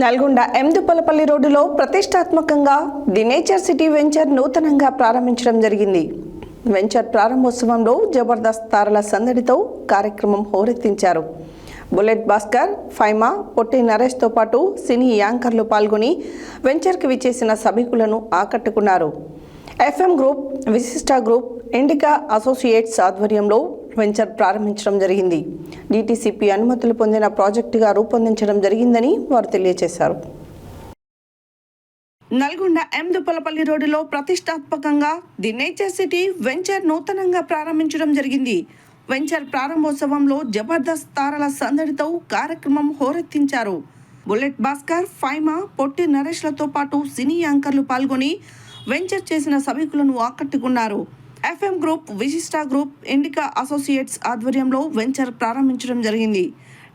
నల్గొండ ఎమ్దుపలపల్లి రోడ్డులో ప్రతిష్టాత్మకంగా the nature city venture నూతనంగా ప్రారంభించడం జరిగింది. వెంచర్ ప్రారంభోత్సవంలో జబర్దస్త్ తారల సందడితో కార్యక్రమం హోరెత్తించారు. బుల్లెట్ భాస్కర్, ఫైమా, పొట్టి నరేష్తో పాటు సినీ యాంకర్లు పాల్గొని వెంచర్కి విచ్చేసిన సభికులను ఆకట్టుకున్నారు. FM గ్రూప్, విశిష్ట గ్రూప్, ఇండికా అసోసియేట్స్ ఆధ్వర్యంలో వెంచర్ ప్రారంభించడం జరిగింది. DTCP అనుమతులు పొందిన ప్రాజెక్టుగా రూపొందించడం జరిగిందని వారు తెలియజేశారు. నల్గొండ ఎమ్దుపలపల్లి రోడ్డులో ప్రతిష్టాత్మకంగా ది నేచర్ సిటీ వెంచర్ నూతనంగా ప్రారంభించడం జరిగింది. వెంచర్ ప్రారంభోత్సవంలో జబర్దస్త్ తారల సందడితో కార్యక్రమం హోరెత్తించారు. బుల్లెట్ భాస్కర్, ఫైమా, పొట్టి నరేష్లతో పాటు సినీ యాంకర్లు పాల్గొని వెంచర్ చేసిన సభికులను ఆకట్టుకున్నారు. FM గ్రూప్, విశిష్ట గ్రూప్, ఇండికా అసోసియేట్స్ ఆధ్వర్యంలో వెంచర్ ప్రారంభించడం జరిగింది.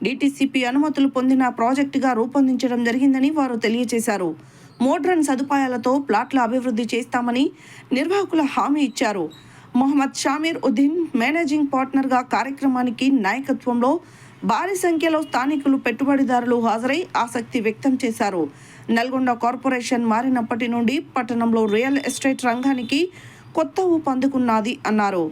DTCP అనుమతులు పొందిన ప్రాజెక్టుగా రూపొందించడం జరిగిందని వారు తెలియజేశారు. మోడ్రన్ సదుపాయాలతో ప్లాట్ల అభివృద్ధి చేస్తామని నిర్వాహకుల హామీ ఇచ్చారు. మొహమ్మద్ షామీర్ ఉద్దీన్ మేనేజింగ్ పార్ట్నర్గా కార్యక్రమానికి నాయకత్వంలో భారీ సంఖ్యలో స్థానికులు, పెట్టుబడిదారులు హాజరై ఆసక్తి వ్యక్తం చేశారు. నల్గొండ కార్పొరేషన్ మారినప్పటి నుండి పట్టణంలో రియల్ ఎస్టేట్ రంగానికి కొత్త ఊపు అందుకున్నది అన్నారు.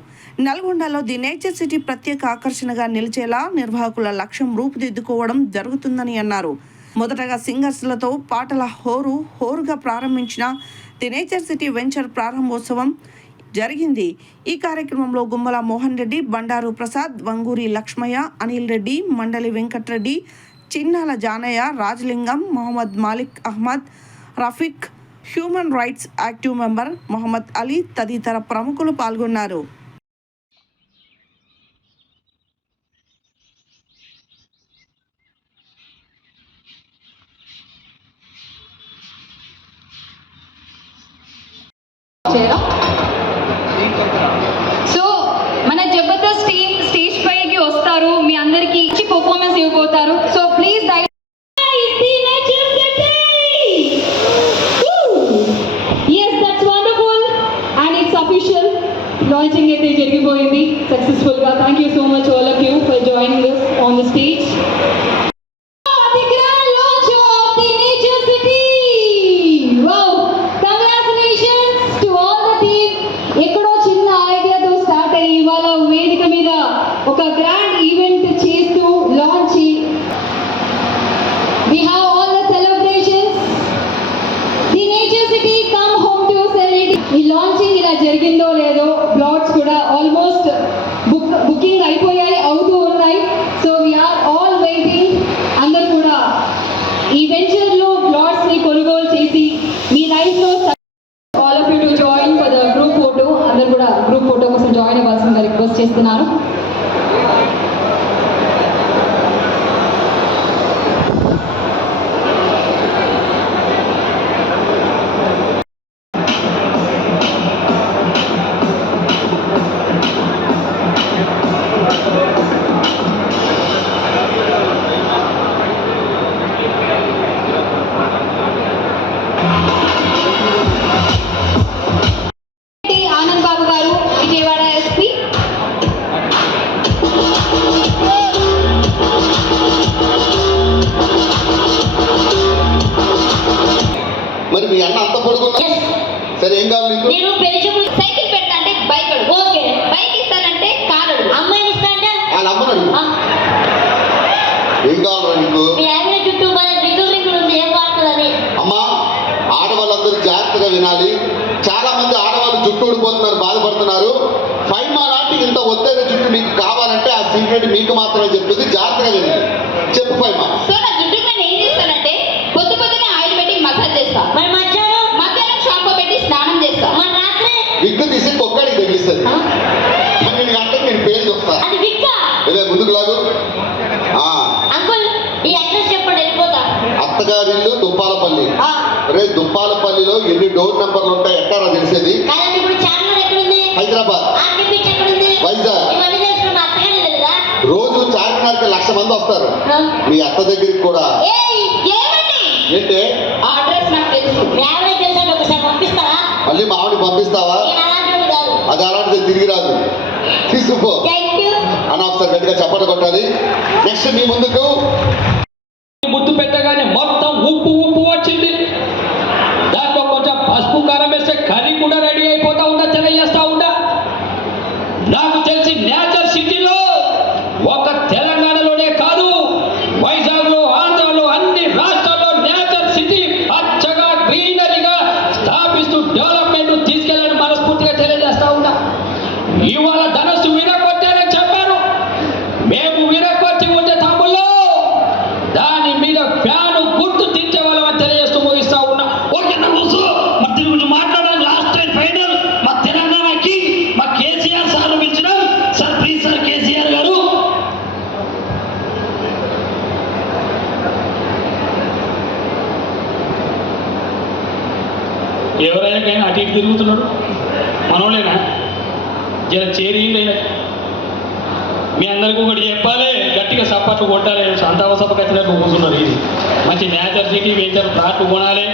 నల్గొండలో ది నేచర్ సిటీ ప్రత్యేక ఆకర్షణగా నిలిచేలా నిర్వాహకుల లక్ష్యం రూపుదిద్దుకోవడం జరుగుతుందని అన్నారు. మొదటగా సింగర్స్లతో పాటల హోరుగా ప్రారంభించిన ది నేచర్ సిటీ వెంచర్ ప్రారంభోత్సవం జరిగింది. ఈ కార్యక్రమంలో Gummala Mohan Reddy, Bandaru Prasad, Vanguri Lakshmaiah, Anil Reddy, Mandali Venkatreddy, Chinnala Janaiah, Rajalingam, Mohammed Malik Ahmed, Rafiq, human rights active member Mohammed Ali తదితర ప్రముఖులు పాల్గొన్నారు. సో మన జబర్దస్త్ టీమ్ స్టేజ్ పైకి వస్తారు, మీ అందరికి పర్ఫార్మెన్స్ ఇవ్వబోతారు. సో ప్లీజ్ launching అయితే జరిగిపోయింది సక్సెస్ఫుల్ గా. Thank you so much all of you for joining us on the stage. The grand launch of the Nature City. Wow, congratulations to all the team. ఎక్కడో చిన్న ఐడియాతో start అయ్యి ఇవాళ వేదిక మీద ఒక గ్రాండ్ ఈవెంట్ చేస్తూ launch. We have all the celebrations. The Nature City come home to celebrate. ఈ launching ఇలా జరిగిందో లేదో ప్లాట్స్ కూడా ఆల్మోస్ట్ బుకింగ్ అయిపోయాయి, అవుతూ ఉన్నాయి. So we are all waiting. అందరూ కూడా ఈ వెంచర్లో ప్లాట్స్ని కొనుగోలు చేసి మీ లైఫ్లో all of you to join for the group photo. అందరూ కూడా గ్రూప్ ఫోటో కోసం జాయిన్ అవ్వాల్సిందిగా రిక్వెస్ట్ చేస్తున్నాను. ఆనంద్ బాబు గారు, విజయవాడ SP. మరి మీ అన్న అంత పడుకున్నా సరే, ఏం కావాలి నీకు? నేను పెళ్లి సైకిల్ పెడతా అంటే బైక్ అడుగు. ఓకే. బైక్ ఇస్తానంటే కారు అడుగు. అమ్మాయిని ఇస్తా అంటే వాళ్ళ అమ్మను అడుగు. ఏం కావాలరా నీకు? మీ ఆయన చుట్టూ రింగులు ఉంది, ఏం వాడుతుందని. అమ్మా, ఆడవాళ్ళందరూ జాగ్రత్తగా వినాలి. చాలా మంది ఆడవాళ్ళు జుట్టు ఊడిపోతున్నారు, బాధపడుతున్నారు. ఫైమా లాంటి ఇంత ఒత్తైన జుట్టు మీకు కావాలంటే ఆ సీక్రెట్ మీకు మాత్రమే చెప్తుంది. జాగ్రత్తగా వినండి. చెప్పు ఫైమా. సో నా జుట్టుకు నేను ఏం చేస్తానంటే పొద్దునే ఆయిల్ పెట్టి మసాజ్ చేస్తా. మరి మధ్యాహ్నం షాంపూ పెట్టి స్నానం చేస్తా. మరి రాత్రి విగ్గు తీసి కొక్కడికి తగిలిస్తుంది. 12 గంటలకు నేను పేరు చూస్తా. అది విగ్గా. ఇదే ముందుకు లాగు. అంకుల్, ఈ అడ్రస్ చెప్పండి, వెళ్ళిపోతా. అత్తగారిల్లు దుప్పాలపల్లి. రే, దుప్పాలపల్లిలో ఎన్ని డోర్ నెంబర్లు ఉంటాయి ఎట్టారా తెలిసేది? ఇప్పుడు చార్మినార్ ఎక్కడుంది? హైదరాబాద్. వైజాగ్. రోజు చార్మినార్కి 1,00,000 మంది వస్తారు. మీ అత్త దగ్గరికి కూడా. ఏంటి? మళ్ళీ మామిడి పంపిస్తావా? అది అలాంటిది తిరిగి రాదు. తీసుకో అని ఒకసారి గట్టిగా చప్పట్లు కొట్టాలి. నెక్స్ట్ మీ ముందుకు ముద్దు పెట్టగానే మొత్తం ఉప్పు ఎవరైనా అటు ఇటు తిరుగుతున్నాడు మనోళ్ళేనా జర చేరిండైనా మీ అందరికీ ఒకటి చెప్పాలి, గట్టిగా సప్పట్లు కొట్టాలి. సంతాప సభకు వచ్చినట్టు కూర్చున్నారు. ఇది మంచి నేచర్ సిటీ వెంచర్ ప్లాట్లు కొనాలి.